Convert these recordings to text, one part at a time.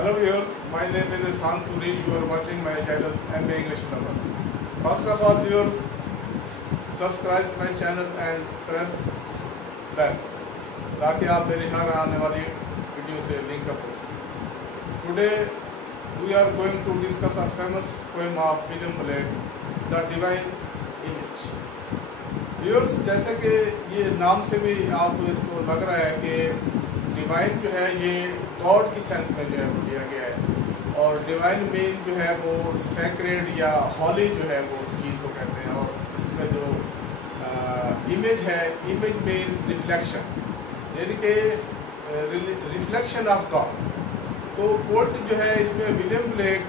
Hello viewers, my name is Ihsan Suri. You are watching my channel MBA English Lover. First of all viewers, subscribe my channel and press bell ताकि आप मेरी हर आने वाली video से link up हो सकें. Today we are going to discuss a famous poem of William Blake, The Divine Image. Viewers, जैसे कि ये नाम से भी आपको इसको लग रहा है कि डिवाइन जो है ये गॉड की सेंस में जो है वो लिया गया है, और डिवाइन मीन जो है वो सैक्रेड या हॉली जो है वो चीज़ को कहते हैं. और इसमें जो इमेज है, इमेज मीन रिफ्लेक्शन, यानी कि रिफ्लेक्शन ऑफ गॉड. तो पोएट जो है इसमें विलियम ब्लेक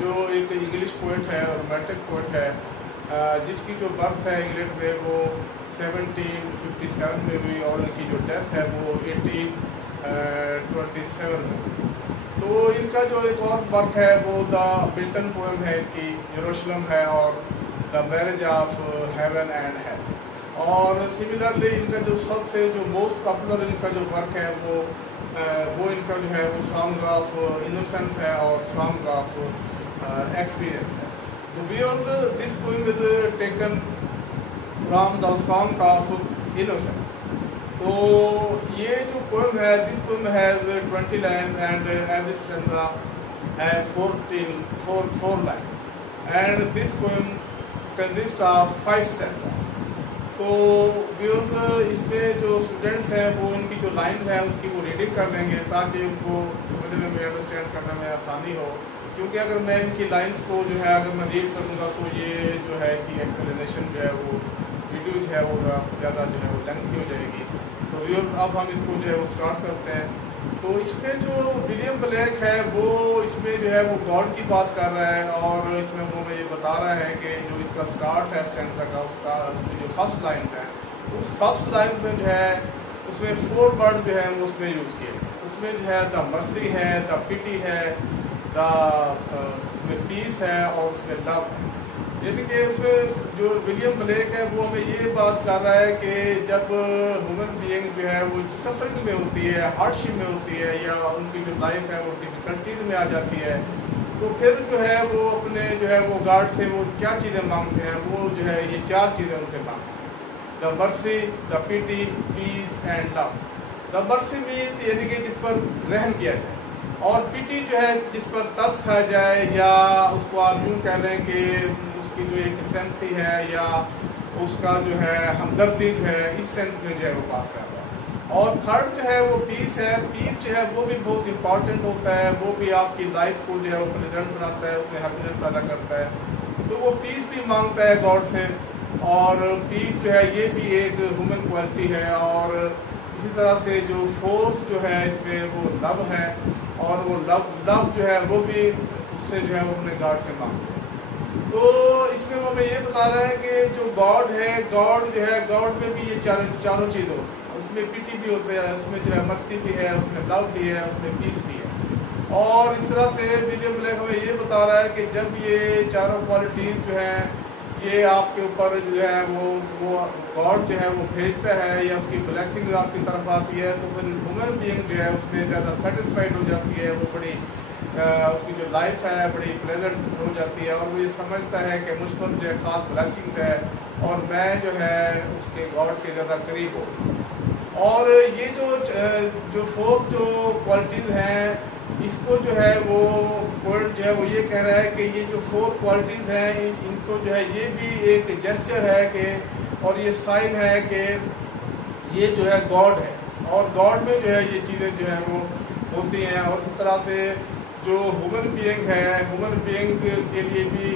जो एक इंग्लिश पोएट है और रोमांटिक पोएट है, जिसकी जो बर्थ है इंग्लैंड में वो 1757 में हुई और उनकी जो डेथ है वो 1827 में. तो इनका जो एक और वर्क है वो द बिल्टन पोएम है इनकी, यरूशलेम है, और the marriage of heaven and hell. और सिमिलरली इनका जो सबसे जो मोस्ट पॉपुलर इनका जो वर्क है वो इनका जो है वो सॉन्ग्स ऑफ इनोसेंस है और सॉन्ग्स ऑफ एक्सपीरियंस है. तो beyond this poem is taken from the song of innocence. तो ये जो पोएम है, this poem has 20 lines and every stanza has 4 lines and this poem consist of 5 stanzas. तो viewers, इसमें जो स्टूडेंट्स हैं वो उनकी जो लाइन्स हैं उसकी वो रीडिंग कर लेंगे ताकि उनको समझने में, अंडरस्टैंड करने में आसानी हो. क्योंकि अगर मैं इनकी लाइन्स को जो है अगर मैं रीड करूँगा तो ये जो है इसकी एक्सप्लेनेशन जो है वो वीडियो जो है वो ज़्यादा जो है वो लेंथी हो जाएगी. तो व्यूअर्स, अब हम इसको जो है वो स्टार्ट करते हैं. तो इसमें जो विलियम ब्लेक है वो इसमें जो है वो गॉड की बात कर रहा है, और इसमें वो मुझे बता रहा है कि जो इसका स्टार्ट है स्टैंजा का, उसमें जो फर्स्ट लाइन है उस फर्स्ट लाइन में जो है उसमें 4 वर्ड जो है वो उसमें यूज़ किए. उसमें जो है द मर्सी है, द पिटी है, द उसमें पीस है और उसमें लव है. यानी कि उसमें जो विलियम ब्लेक है वो हमें ये बात कर रहा है कि जब ह्यूमन बीइंग जो है वो सफरिंग में होती है, हार्डशिप में होती है, या उनकी जो लाइफ है वो डिफिकल्टीज में आ जाती है, तो फिर जो है वो अपने जो है वो गॉड से वो क्या चीज़ें मांगते हैं. वो जो है ये 4 चीज़ें उनसे मांगते हैं: the mercy, the pity, peace and love. The mercy mean यानी कि जिस पर रहम किया जाए, और पिटी जो है जिस पर तरस खाया जाए, या उसको आप यूँ कह लें कि उसकी जो एक सेंस है या उसका जो है हमदर्दी है, इस सेंस में जो है वो बात कर रहा है. और थर्ड जो है वो पीस है. पीस जो है वो भी बहुत इंपॉर्टेंट होता है, वो भी आपकी लाइफ को जो है वो प्रेजेंट बनाता है, उसमें हैप्पीनेस पैदा करता है. तो वो पीस भी मांगता है गॉड से, और पीस जो है ये भी एक ह्यूमन क्वालिटी है. और इसी तरह से जो फोर्स जो है इसमें वो लव है, और वो लव जो है वो भी उससे जो है वो अपने गॉड से मांगते हैं. तो इसमें वो हमें ये बता रहा है कि जो गॉड है, गॉड जो है, गॉड में भी ये चारों चीज़ होती है. उसमें पिटी भी होती है, उसमें जो है मर्सी भी है, उसमें लव भी है, उसमें पीस भी है. और इस तरह से विलियम ब्लेक हमें ये बता रहा है कि जब ये चारों क्वालिटीज़ जो हैं ये आपके ऊपर जो है वो गॉड जो है वो भेजता है, या उसकी ब्लेसिंग आपकी तरफ आती है, तो फिर ह्यूमन बीइंग जो है उसमें ज़्यादा सेटिस्फाइड हो जाती है. वो बड़ी उसकी जो लाइफ है बड़ी प्लेजेंट हो जाती है, और वो ये समझता है कि मुझ पर जो है खास ब्लेसिंग्स है और मैं जो है उसके गॉड के ज़्यादा करीब हूँ. और ये जो 4 जो क्वालिटीज़ हैं, इसको जो है वो पोएट जो है वो ये कह रहा है कि ये जो 4 क्वालिटीज़ हैं इनको जो है ये भी एक जेस्चर है कि, और ये साइन है कि ये जो है गॉड है, और गॉड में जो है ये चीज़ें जो है वो होती हैं. और इस तरह से जो ह्यूमन बीइंग है, ह्यूमन बीइंग के लिए भी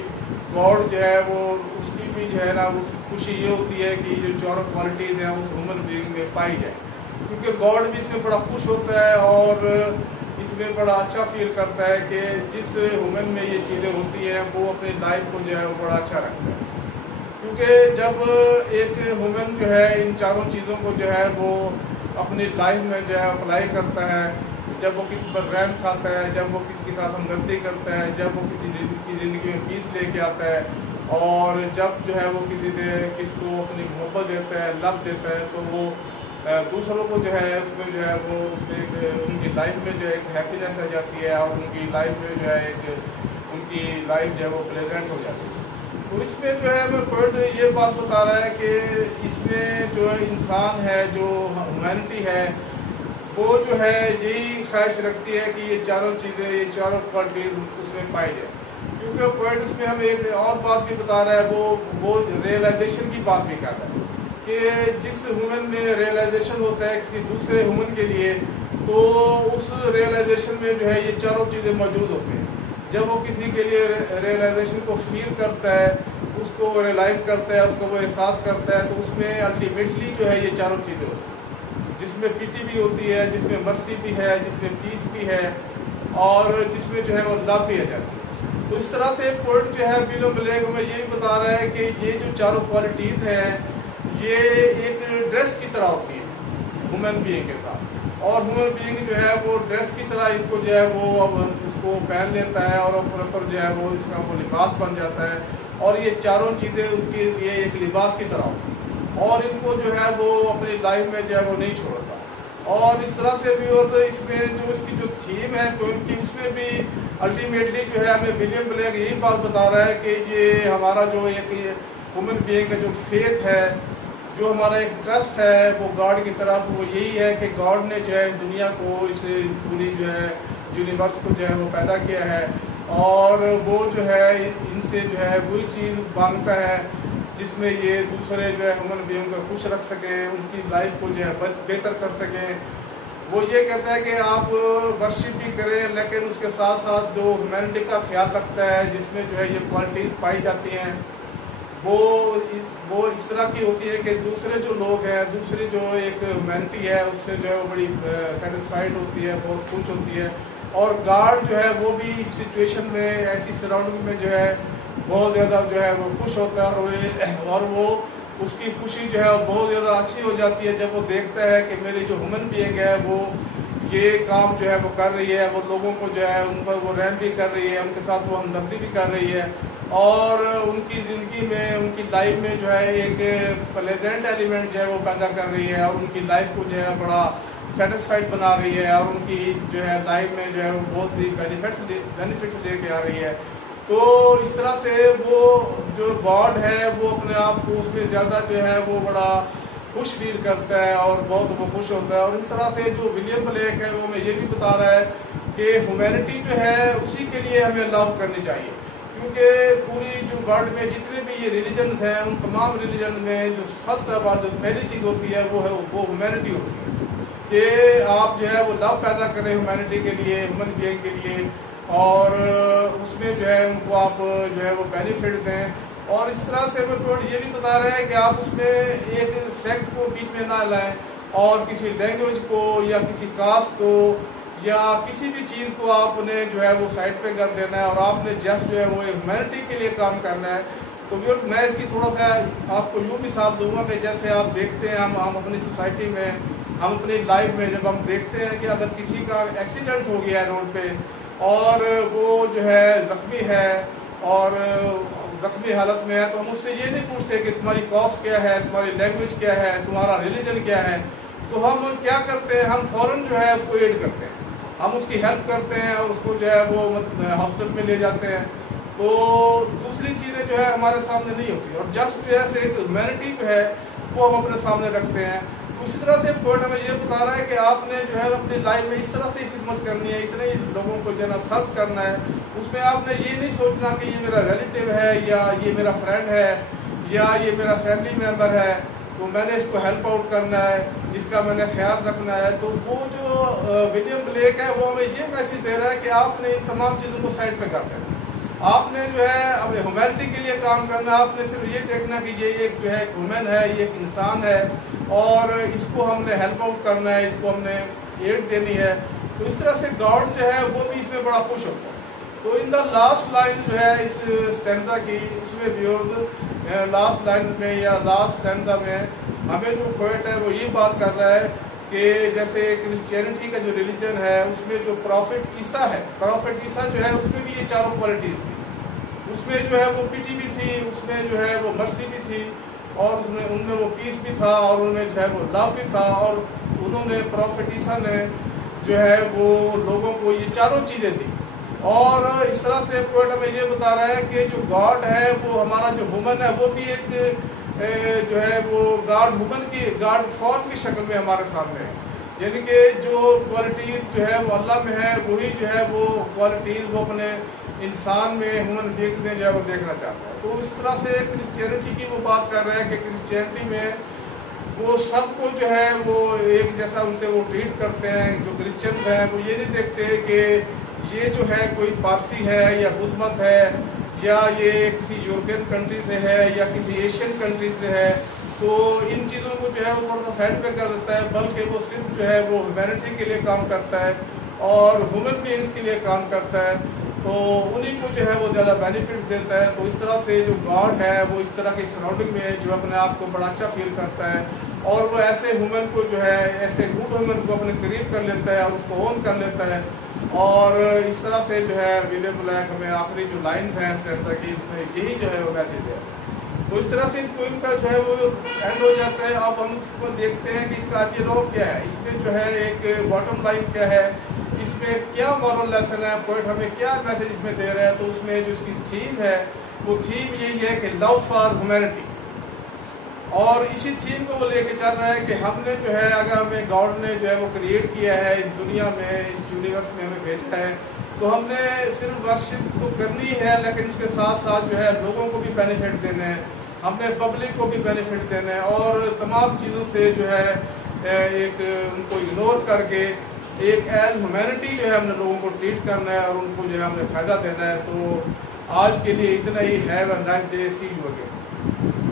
गॉड जो है वो उसकी भी जो है ना उसकी खुशी ये होती है कि जो चारों क्वालिटीज़ हैं उस ह्यूमन बीइंग में पाई जाए, क्योंकि गॉड भी इसमें बड़ा खुश होता है और इसमें बड़ा अच्छा फील करता है कि जिस ह्यूमन में ये चीज़ें होती हैं वो अपनी लाइफ को जो है वो बड़ा अच्छा रखता है. क्योंकि जब एक ह्यूमन जो है इन चारों चीज़ों को जो है वो अपनी लाइफ में जो है अप्लाई करता है, जब वो किसी पर रहम खाता है, जब वो किसी के साथ हमदर्दी करता है, जब वो किसी की ज़िंदगी में पीस लेके आता है, और जब जो है वो किसको अपनी मोहब्बत देता है, लव देता है, तो वो दूसरों को जो है उसमें जो है वो उसमें उनकी लाइफ में जो है एक हैप्पीनेस आ जाती है और उनकी लाइफ में जो है एक उनकी लाइफ जो है वो प्लेजेंट हो जाती है। तो इसमें जो है हमें पोएट ये बात बता रहा है कि इसमें जो इंसान है, जो ह्यूमैनिटी है, वो जो है यही ख्वाहिश रखती है कि ये चारों चीज़ें, ये चारों क्वालिटीज उसमें पाई जाए। क्योंकि पोएट इसमें हमें एक और बात भी बता रहा है, वो रियलाइजेशन की बात भी कर रहा है कि जिस ह्यूमन में रियलाइजेशन होता है किसी दूसरे ह्यूमन के लिए, तो उस रियलाइजेशन में जो है ये चारों चीज़ें मौजूद होती हैं। जब वो किसी के लिए रियलाइजेशन को फील करता है, उसको रियलाइज करता है, उसको वो एहसास करता है, तो उसमें अल्टीमेटली जो है ये चारों चीज़ें होती हैं, जिसमें पिटी भी होती है, जिसमें मर्सी भी है, जिसमें पीस भी है और जिसमें जो है वो लव भी है जाती है। तो इस तरह से पोएट जो है विलियम ब्लेक में ये भी बता रहा है कि ये जो चारों क्वालिटीज़ हैं ये एक ड्रेस की तरह होती है ह्यूमन बीइंग के साथ, और ह्यूमन बीइंग जो है वो ड्रेस की तरह इनको जो है वो अब इसको पहन लेता है और अपने ऊपर जो है वो इसका वो लिबास बन जाता है, और ये चारों चीज़ें उसके लिए एक लिबास की तरह होती है और इनको जो है वो अपनी लाइफ में जो है वो नहीं छोड़ता। और इस तरह से भी, और इसमें जो इसकी जो थीम है पोएम की, उसमें भी अल्टीमेटली जो है हमें विलियम ब्लेक यही बात बता रहा है कि ये हमारा जो एक ह्यूमन बीइंग का जो फेथ है, जो हमारा एक ट्रस्ट है वो गॉड की तरफ, वो यही है कि गॉड ने जो है दुनिया को, इस पूरी जो है यूनिवर्स को जो है वो पैदा किया है, और वो जो है इनसे जो है वही चीज़ मांगता है जिसमें ये दूसरे जो है ह्यूमन बीइंग को खुश रख सके, उनकी लाइफ को जो है बेहतर कर सके। वो ये कहता है कि आप वर्शिप भी करें, लेकिन उसके साथ साथ जो ह्यूमैनिटी का ख्याल रखता है, जिसमें जो है ये क्वालिटीज़ पाई जाती हैं, वो इस तरह की होती है कि दूसरे जो लोग हैं, दूसरी जो एक ह्यूमैनिटी है, उससे जो है वो बड़ी सेटिस्फाइड होती है, बहुत खुश होती है। और गॉड जो है वो भी इस सिचुएशन में, ऐसी सराउंडिंग में जो है बहुत ज़्यादा जो है वो खुश होता है, और वो उसकी खुशी जो है बहुत ज़्यादा अच्छी हो जाती है जब वो देखता है कि मेरी जो ह्यूमन बीइंग है वो ये काम जो है वो कर रही है, वो लोगों को जो है उन पर वो रहम भी कर रही है, उनके साथ वो हमदर्दी भी कर रही है, और उनकी ज़िंदगी में, उनकी लाइफ में जो है एक प्लेजेंट एलिमेंट जो है वो पैदा कर रही है, और उनकी लाइफ को जो है बड़ा सेटिस्फाइड बना रही है, और उनकी जो है लाइफ में जो है वो बहुत सी बेनिफिट्स लेके आ रही है। तो इस तरह से वो जो गॉड है वो अपने आप को उसमें ज़्यादा जो है वो बड़ा खुश फील करता है और बहुत वो खुश होता है। और इस तरह से जो विलियम ब्लेक है वो हमें ये भी बता रहा है कि ह्यूमैनिटी जो है उसी के लिए हमें लव करनी चाहिए, क्योंकि पूरी जो वर्ल्ड में जितने भी ये रिलीजन हैं, उन तमाम रिलीजन में जो फर्स्ट ऑफ ऑल जो पहली चीज़ होती है वो ह्यूमैनिटी होती है, कि आप जो है वो लव पैदा करें ह्यूमैनिटी के लिए, ह्यूमन बीइंग के लिए, और उसमें जो है उनको आप जो है वो बेनिफिट दें। और इस तरह से वो ये भी बता रहे हैं कि आप उसमें एक सेक्ट को बीच में ना लाएं, और किसी लैंग्वेज को या किसी कास्ट को या किसी भी चीज़ को आपने जो है वो साइड पे कर देना है, और आपने जस्ट जो है वो ह्यूमैनिटी के लिए काम करना है। तो मैं इसकी थोड़ा सा आपको यूँ मिसाल दूंगा कि जैसे आप देखते हैं, हम अपनी सोसाइटी में, हम अपनी लाइफ में जब हम देखते हैं कि अगर किसी का एक्सीडेंट हो गया है रोड पे, और वो जो है ज़ख्मी है और ज़ख्मी हालत में है, तो हम उससे ये नहीं पूछते कि तुम्हारी कास्ट क्या है, तुम्हारी लैंग्वेज क्या है, तुम्हारा रिलीजन क्या है। तो हम क्या करते हैं, हम फ़ौरन जो है उसको एड करते हैं, हम उसकी हेल्प करते हैं और उसको जो है वो हॉस्पिटल में ले जाते हैं। तो दूसरी चीज़ें जो है हमारे सामने नहीं होती, और जस्ट जो है एक ह्यूमैनिटी जो है वो हम अपने सामने रखते हैं। उसी तरह से पोएट हमें ये बता रहा है कि आपने जो है अपनी लाइफ में इस तरह से खिदमत करनी है, इतने ही लोगों को जो है ना सर्व करना है। उसमें आपने ये नहीं सोचना कि ये मेरा रिलेटिव है, या ये मेरा फ्रेंड है, या ये मेरा फैमिली मेम्बर है, तो मैंने इसको हेल्प आउट करना है, इसका मैंने ख्याल रखना है। तो वो जो विलियम ब्लेक है वो हमें ये मैसेज दे रहा है कि आपने इन तमाम चीज़ों को साइड पे कर देना, आपने जो है अब ह्यूमैनिटी के लिए काम करना। आपने सिर्फ ये देखना कि ये एक जो है ह्यूमन है, ये एक इंसान है, और इसको हमने हेल्प आउट करना है, इसको हमने एड देनी है। तो इस तरह से गॉड जो है वो भी इसमें बड़ा खुश होता है। तो इन द लास्ट लाइन जो है इस स्टैंजा की, उसमें भी लास्ट लाइन में या लास्ट स्टैंजा में हमें जो पोएट है वो ये बात कर रहा है कि जैसे क्रिश्चियनिटी का जो रिलीजन है उसमें जो प्रॉफिट ईसा है, प्रॉफिट ईसा जो है उसमें भी ये चारों क्वालिटीज़ थी। उसमें जो है वो पिटी भी थी, उसमें जो है वो मर्सी भी थी, और उनमें वो पीस भी था, और उनमें जो है वो लव भी था। और उन्होंने प्रॉफिट ईसा ने जो है वो लोगों को ये चारों चीज़ें दी। और इस तरह से पोएट हमें ये बता रहा है कि जो गॉड है वो हमारा जो ह्यूमन है वो भी एक जो है वो गॉड फॉर्म की शक्ल में हमारे सामने है। यानी कि जो क्वालिटीज़ जो है वो अल्लाह में है वही जो है वो क्वालिटीज़ वो अपने इंसान में ह्यूमन बीइंग्स में जो है वो देखना चाहता है। तो इस तरह से क्रिश्चियनिटी की वो बात कर रहा है कि क्रिश्चियनिटी में वो सबको जो है वो एक जैसा उनसे वो ट्रीट करते हैं। जो क्रिश्चियन हैं वो ये नहीं देखते कि ये जो है कोई पारसी है या बुद्ध मत है या ये किसी यूरोपियन कंट्री से है या किसी एशियन कंट्री से है, तो इन चीज़ों को जो है वो थोड़ा सा साइड पे कर देता है, बल्कि वो सिर्फ जो है वो ह्यूमैनिटी के लिए काम करता है और ह्यूमन बीइंग्स के लिए काम करता है, तो उन्हीं को जो है वो ज़्यादा बेनिफिट देता है। तो इस तरह से जो गॉड है वो इस तरह की सराउंडिंग में जो अपने आप को बड़ा अच्छा फील करता है और वो ऐसे ह्यूमन को जो है ऐसे गुड ह्यूमन को अपने करीब कर लेता है और उसको ओन कर लेता है। और इस तरह से जो है विलियम ब्लैक हमें आखिरी जो लाइन है सेंटर की इसमें यही जो है वो मैसेज है। तो इस तरह से इस पोइम का जो है वो एंड हो जाता है। अब हम इसको देखते हैं कि इसका एपिलॉग क्या है, इसमें जो है एक बॉटम लाइन क्या है, इसमें क्या मॉरल लेसन है, पोएट हमें क्या मैसेज इसमें दे रहा है। तो उसमें जो इसकी थीम है वो थीम यही है कि लव फॉर ह्यूमैनिटी, और इसी थीम को वो लेके चल रहा है कि हमने जो है अगर हमें गॉड ने जो है वो क्रिएट किया है इस दुनिया में, इस यूनिवर्स में हमें भेजा है, तो हमने सिर्फ वर्शिप तो करनी है लेकिन उसके साथ साथ जो है लोगों को भी बेनिफिट देना है, हमने पब्लिक को भी बेनिफिट देना है और तमाम चीज़ों से जो है एक उनको इग्नोर करके एक एज ह्यूमैनिटी जो है हमने लोगों को ट्रीट करना है और उनको जो है हमने फ़ायदा देना है। तो आज के लिए इतना ही है। Nice day, see you again.